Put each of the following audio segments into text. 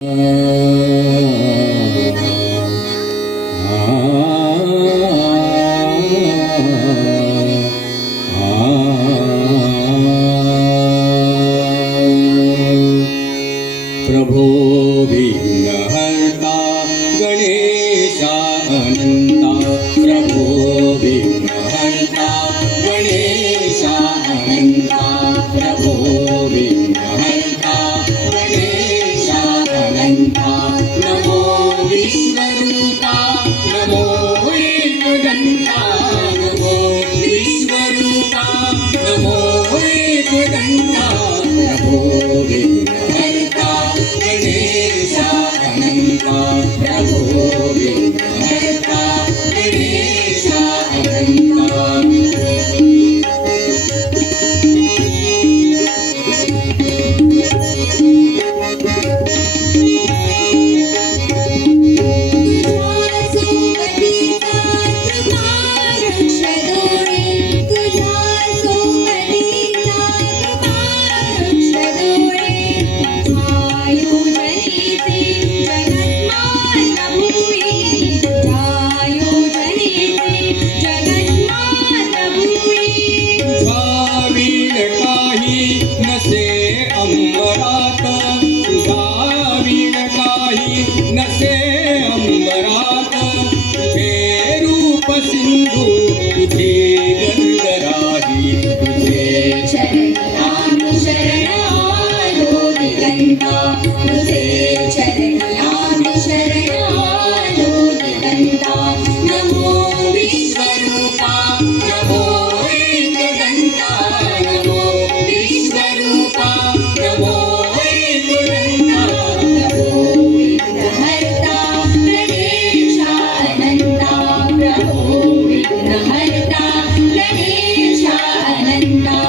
प्रभो विघ्नहर्ता गणेशा अनंता, प्रभो विघ्नहर्ता गणेशा अनंता, प्रभो विघ्नहर्ता गणेशा अनंता। नमो विश्वरूपा नमो एकदंता, नमो विश्वरूपा नमो एकदंता, प्रभो विघ्नहर्ता गणेशा अनंता, प्रभो विघ्नहर्ता गणेशा अनंता। नसे अंबरात गावीण काही नसे अंबरात, तुझे रूप सिंधू तुझे गंधराही, तुझे शरणागत शरण आलो दिगंता, तुझे शरणागत शरण आलो दिगंता। नमो विश्वरूपा नमो एकदंता, नमो विश्वरूपा नमो एकदंता, प्रभो विघ्नहर्ता गणेशा अनंता, प्रभो विघ्नहर्ता गणेशा अनंता।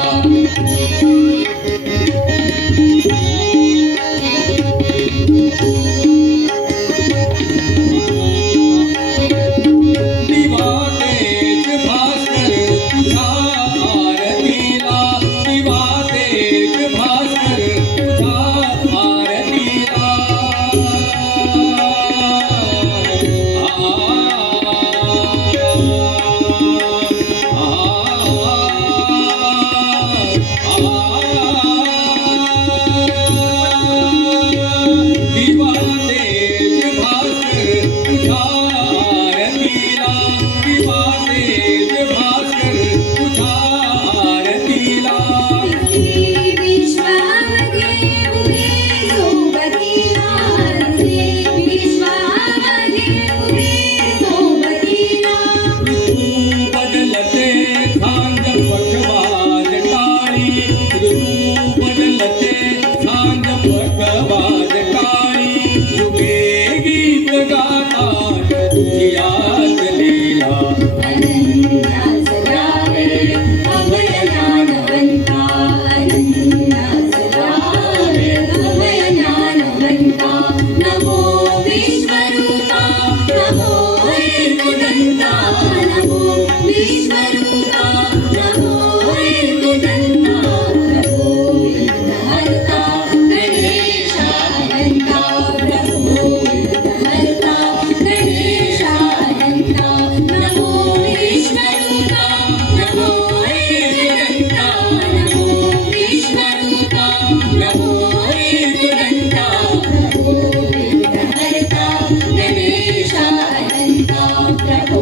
प्रभो